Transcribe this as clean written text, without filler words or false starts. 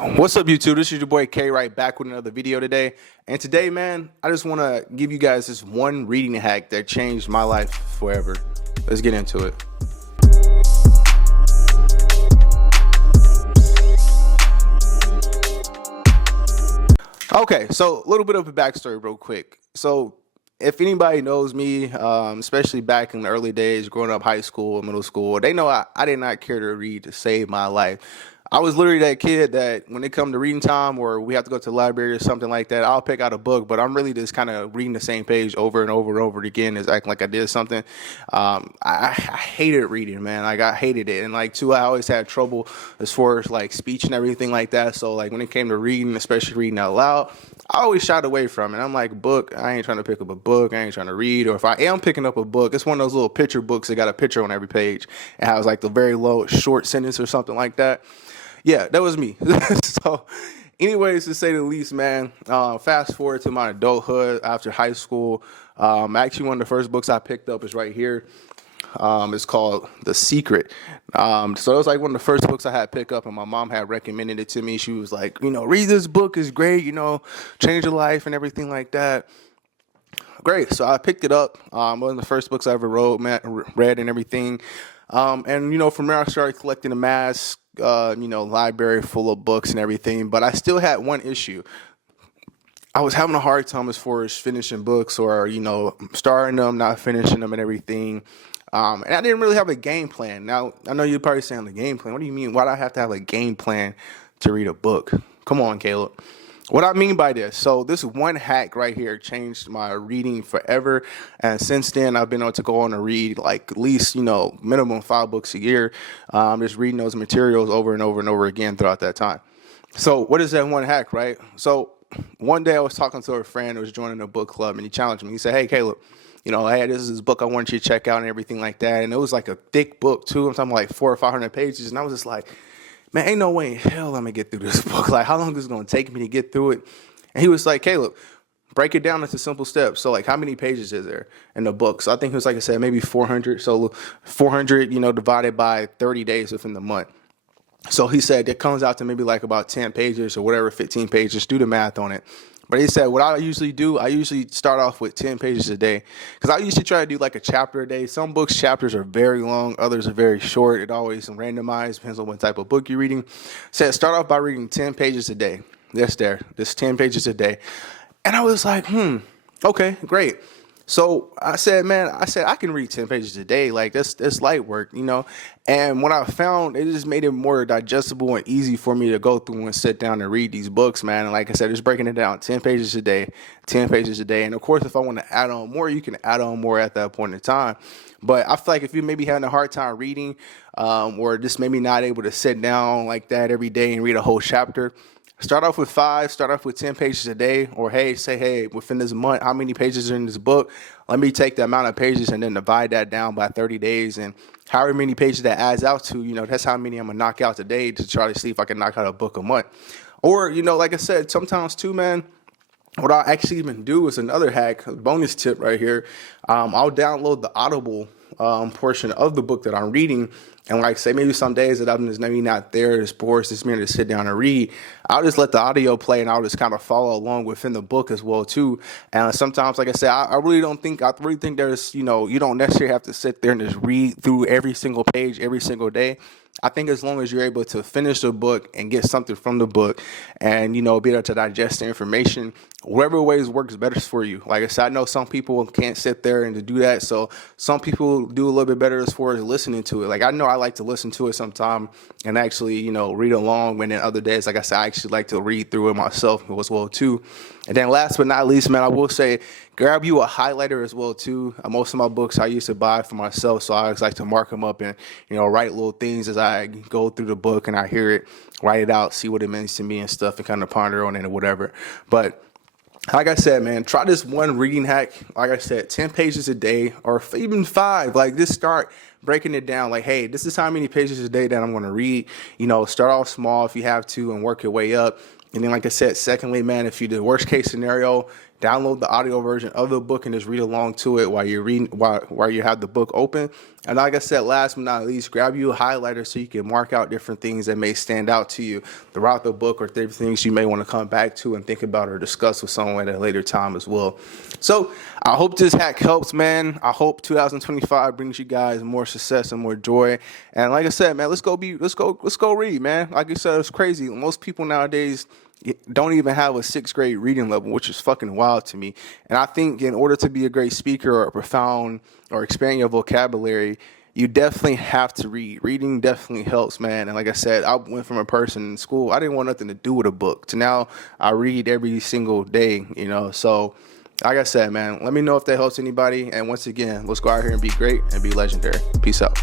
What's up, YouTube? This is your boy K right back with another video today. And today, man, I just want to give you guys this one reading hack that changed my life forever. Let's get into it. Okay, so a little bit of a backstory real quick. So if anybody knows me, especially back in the early days, growing up high school, middle school, they know I did not care to read to save my life. I was literally that kid that when it come to reading time or we have to go to the library or something like that, I'll pick out a book, but I'm really just kind of reading the same page over and over and over again, is acting like I did something. I hated reading, man. Like I hated it. And like too, I always had trouble as far as like speech and everything like that. So like when it came to reading, especially reading out loud, I always shied away from it. I'm like, book, I ain't trying to pick up a book. I ain't trying to read. Or if I am picking up a book, it's one of those little picture books that got a picture on every page and has like the very low short sentence or something like that. Yeah, that was me. So anyways, to say the least, man, fast forward to my adulthood after high school. Actually, one of the first books I picked up is right here. It's called The Secret. So it was like one of the first books I had picked up, and my mom had recommended it to me. She was like, read this book, is great, change your life and everything like that. Great. So I picked it up. One of the first books I ever read and everything. And from there I started collecting a mass, library full of books and everything. But I still had one issue. I was having a hard time as far as finishing books or, starting them, not finishing them and everything. And I didn't really have a game plan. Now, I know you're probably saying the game plan. What do you mean? Why do I have to have a game plan to read a book? Come on, Caleb. What I mean by this, so this one hack right here changed my reading forever. And since then, I've been able to go on and read like at least, minimum 5 books a year. Just reading those materials over and over and over again throughout that time. So what is that one hack, right? So one day I was talking to a friend who was joining a book club, and he challenged me. He said, hey, Caleb, hey, this is this book I want you to check out and everything like that. And it was like a thick book too. I'm talking like 400 or 500 pages. And I was just like, man, ain't no way in hell I'm gonna get through this book. Like, how long is it gonna take me to get through it? And he was like, Caleb, break it down into simple steps. So like, how many pages is there in the book? So I think it was, like I said, maybe 400. So 400, divided by 30 days within the month. So he said it comes out to maybe like about 10 pages or whatever, 15 pages. Do the math on it. But he said, what I usually do, I usually start off with 10 pages a day, because I usually try to do like a chapter a day. Some books, chapters are very long. Others are very short. It always randomized, depends on what type of book you're reading. Said start off by reading 10 pages a day. Just 10 pages a day. And I was like, okay, great. So I said, I can read 10 pages a day. Like that's light work, And what I found, it just made it more digestible and easy for me to go through and sit down and read these books, man. And like I said, just breaking it down, 10 pages a day, 10 pages a day. And of course, if I want to add on more, you can add on more at that point in time. But I feel like if you maybe having a hard time reading, or just maybe not able to sit down like that every day and read a whole chapter, start off with 5, start off with 10 pages a day, or hey, within this month, how many pages are in this book? Let me take the amount of pages and then divide that down by 30 days. And however many pages that adds out to, that's how many I'm going to knock out today to try to see if I can knock out a book a month. Or, like I said, sometimes too, man, what I'll actually even do is another hack, a bonus tip right here. I'll download the Audible portion of the book that I'm reading. And like say maybe some days that I'm just maybe not there as bored, just me to sit down and read, I'll just let the audio play and I'll just kind of follow along within the book as well too. And sometimes, like I said, I really think there's, you don't necessarily have to sit there and just read through every single page every single day. I think as long as you're able to finish the book and get something from the book and, be able to digest the information, whatever ways works better for you. Like I said, I know some people can't sit there and to do that. So some people do a little bit better as far as listening to it. Like I know I like to listen to it sometime and actually, read along. And then other days, like I said, I actually like to read through it myself as well too. And then last but not least, man, I will say, grab you a highlighter as well too. Most of my books I used to buy for myself, so I always like to mark them up and write little things as I go through the book and I hear it, write it out, see what it means to me and stuff, and kind of ponder on it or whatever. But like I said, man, try this one reading hack. Like I said, 10 pages a day or even 5. Like just start breaking it down. Like, hey, this is how many pages a day that I'm going to read. Start off small if you have to and work your way up. And then, like I said, secondly, man, if you do worst case scenario, download the audio version of the book and just read along to it while you're reading, while you have the book open. And like I said, last but not least, grab you a highlighter so you can mark out different things that may stand out to you throughout the book, or different things you may want to come back to and think about or discuss with someone at a later time as well. So I hope this hack helps, man. I hope 2025 brings you guys more success and more joy. And like I said, man, let's go read, man. Like I said, it's crazy. Most people nowadays don't even have a 6th grade reading level, which is fucking wild to me. And I think in order to be a great speaker or a profound or expand your vocabulary, you definitely have to read. Reading definitely helps, man. And like I said, I went from a person in school, I didn't want nothing to do with a book, to now I read every single day, you know. So like I said, man, let me know if that helps anybody. And once again, let's go out here and be great and be legendary. Peace out.